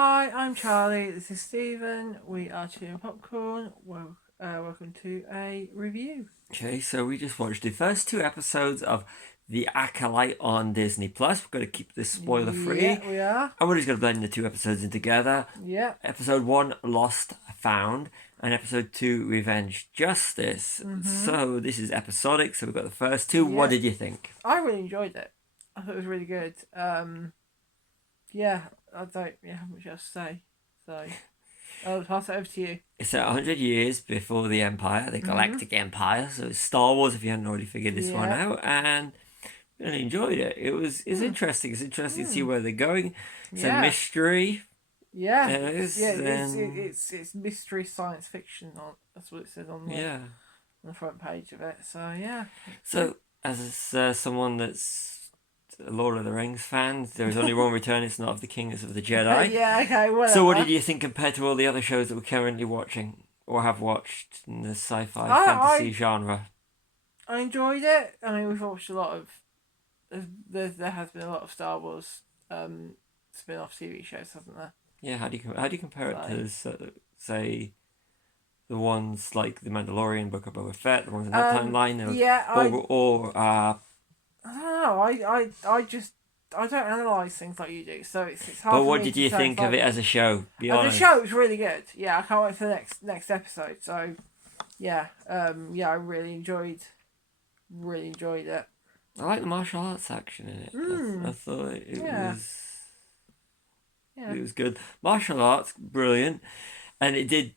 Hi, I'm Charlie. This is Stephen. We are chewing popcorn. Welcome to a review. Okay, so we just watched the first two episodes of The Acolyte on Disney Plus. We're going to keep this spoiler free. Yeah, we are. And we're just going to blend the two episodes in together. Yeah. Episode 1, Lost Found, and episode 2, Revenge Justice. So this is episodic, so we've got the first two. What did you think? I really enjoyed it. I thought it was really good. Yeah, I don't have much else to say. So I'll pass it over to you. It's set 100 years before the Empire, the Galactic Empire. So it's Star Wars if you hadn't already figured this one out. And really enjoyed it. It's interesting. It's interesting to see where they're going. It's a mystery. Yeah, it's mystery science fiction. That's what it says on the front page of it. So yeah. So as someone that's a Lord of the Rings fan, there is only one return. It's not of the King, it's of the Jedi. Yeah, okay, whatever. So what did you think compared to all the other shows that we're currently watching or have watched in the sci-fi fantasy genre? I enjoyed it. I mean, we've watched a lot of. There has been a lot of Star Wars spin-off TV shows, hasn't there? Yeah, how do you compare it to say the ones like The Mandalorian, Book of Boba Fett, the ones in that timeline? I don't know. I don't analyse things like you do, so it's hard. But what did you think of it as a show? Be honest. The show was really good. Yeah, I can't wait for the next episode. So, yeah, I really enjoyed it. I like the martial arts action in it. I thought it was. Yeah. It was good. Martial arts, brilliant, and it did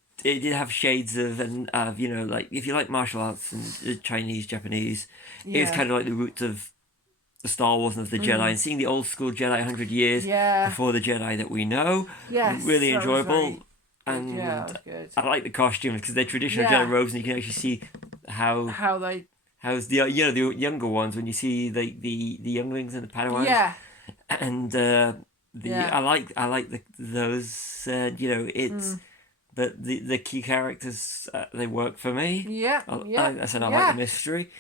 have shades of like if you like martial arts and Chinese, Japanese, it's kind of like the roots of the Star Wars and of the Jedi, and seeing the old school Jedi 100 years before the Jedi that we know. Yes, really enjoyable. And good. I like the costumes because they're traditional Jedi robes, and you can actually see how's the the younger ones when you see the younglings and the Padawans. Yeah. And I like those it's the key characters, they work for me. I said I like the mystery.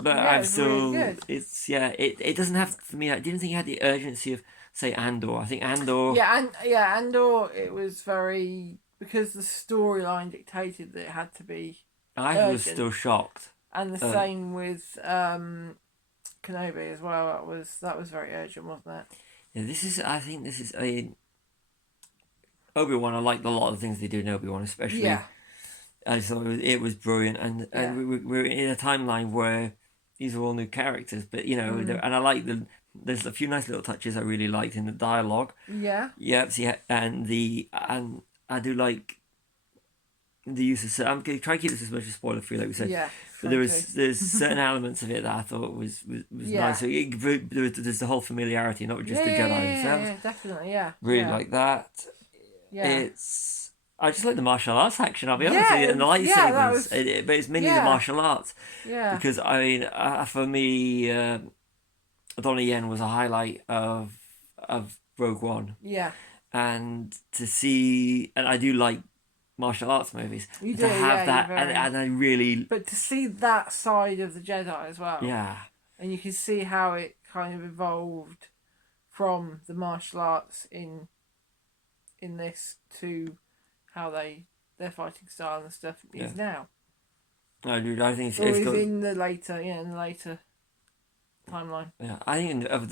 But I'm still really it doesn't have, for me, I didn't think it had the urgency of say Andor. I think Andor Andor, it was very, because the storyline dictated that it had to be urgent. Was still shocked. And the same with Kenobi as well. That was very urgent, wasn't it? Yeah, I think this is Obi-Wan. I liked a lot of the things they do in Obi-Wan, especially. Yeah. I thought it was brilliant, and we're in a timeline where these are all new characters, but and I like there's a few nice little touches I really liked in the dialogue. Yeah. And I do like the use of. I'm going to try to keep this as much as spoiler free, like we said. Yeah. But there's certain elements of it that I thought was nice. So there's the whole familiarity, not just the Jedi themselves. Yeah, definitely, yeah. Really like that. Yeah. I just like the martial arts action, I'll be honest with you, and the lightsabers. But it's mainly the martial arts. Yeah. Because, I mean, for me, Donnie Yen was a highlight of Rogue One. Yeah. And to see, and I do like martial arts movies. You do, to have that, and I really. But to see that side of the Jedi as well. Yeah. And you can see how it kind of evolved from the martial arts in this to how their fighting style and stuff is now. No, dude, I think it's got, in the later timeline. Yeah, I think of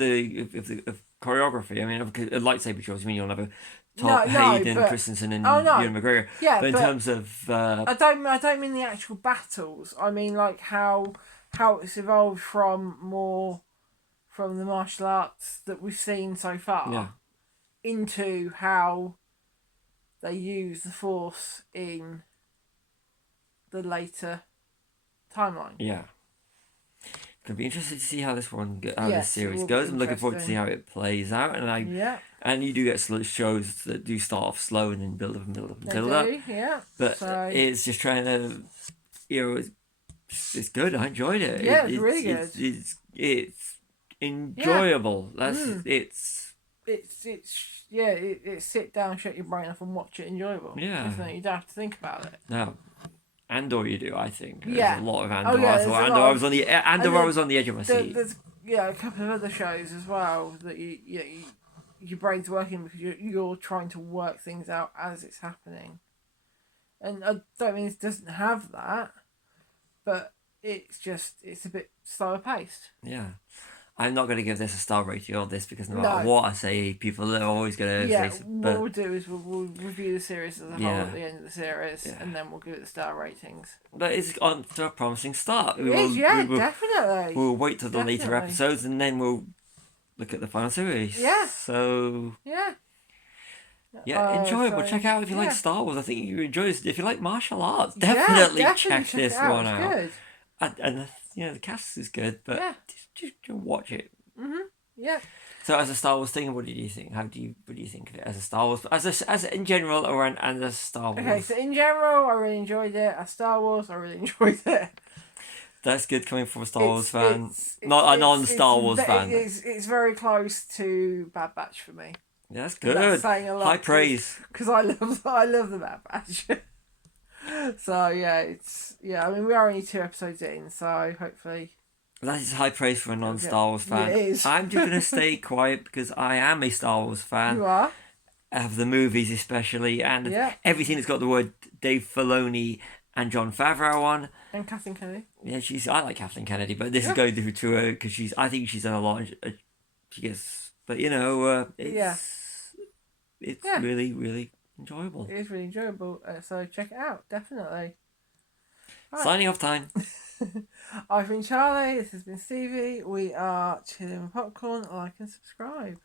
choreography. I mean, of lightsaber choice. I mean, you'll never top Hayden Christensen and Ewan McGregor. Yeah, but in terms of, I don't mean the actual battles. I mean like how it's evolved from the martial arts that we've seen so far into how they use the Force in the later timeline. Yeah. It'll be interesting to see how this series goes. I'm looking forward to see how it plays out. And you do get shows that do start off slow and then build up and build up and build up. Yeah. But it's just trying to, it's good. I enjoyed it. Yeah, it's really good. It's enjoyable. It's sit down, shut your brain off and watch it enjoyable. Yeah. You don't have to think about it. No. Andor you do, I think. There's a lot of Andor. I thought Andor, I was on the edge of my seat. There's a couple of other shows as well that you your brain's working because you're trying to work things out as it's happening. And I don't mean it doesn't have that, but it's a bit slower paced. Yeah. I'm not going to give this a star rating on this because no matter what I say, people are always going to say... What we'll do is we'll review the series as a whole at the end of the series, and then we'll give it the star ratings. But it's on to a promising start. Definitely. We'll wait till the later episodes and then we'll look at the final series. Yeah. So... Yeah, enjoyable. Check out if you like Star Wars. I think you enjoy this. If you like martial arts, definitely check this one out. Good. And the cast is good, but just watch it. Yeah. So as a Star Wars thing, what do you think? What do you think of it as a Star Wars? As in general, or as a Star Wars? Okay, so in general, I really enjoyed it. As Star Wars, I really enjoyed it. That's good coming from a Star Wars fan, not a non-Star Wars fan. It's very close to Bad Batch for me. Yeah, that's good. That's saying a lot. High praise. Because I love the Bad Batch. So I mean we are only 2 episodes in, so hopefully. That is high praise for a non-Star Wars fan. It is. I'm just going to stay quiet because I am a Star Wars fan. You are? Of the movies especially, and everything that's got the word Dave Filoni and Jon Favreau on. And Kathleen Kennedy. Yeah, I like Kathleen Kennedy, but this is going through to her because I think she's done a lot. She gets, but it's really, really enjoyable. It is really enjoyable, so check it out, definitely. Right. Signing off time. I've been Charlie, this has been Stevie. We are Chilling with Popcorn. Like and subscribe.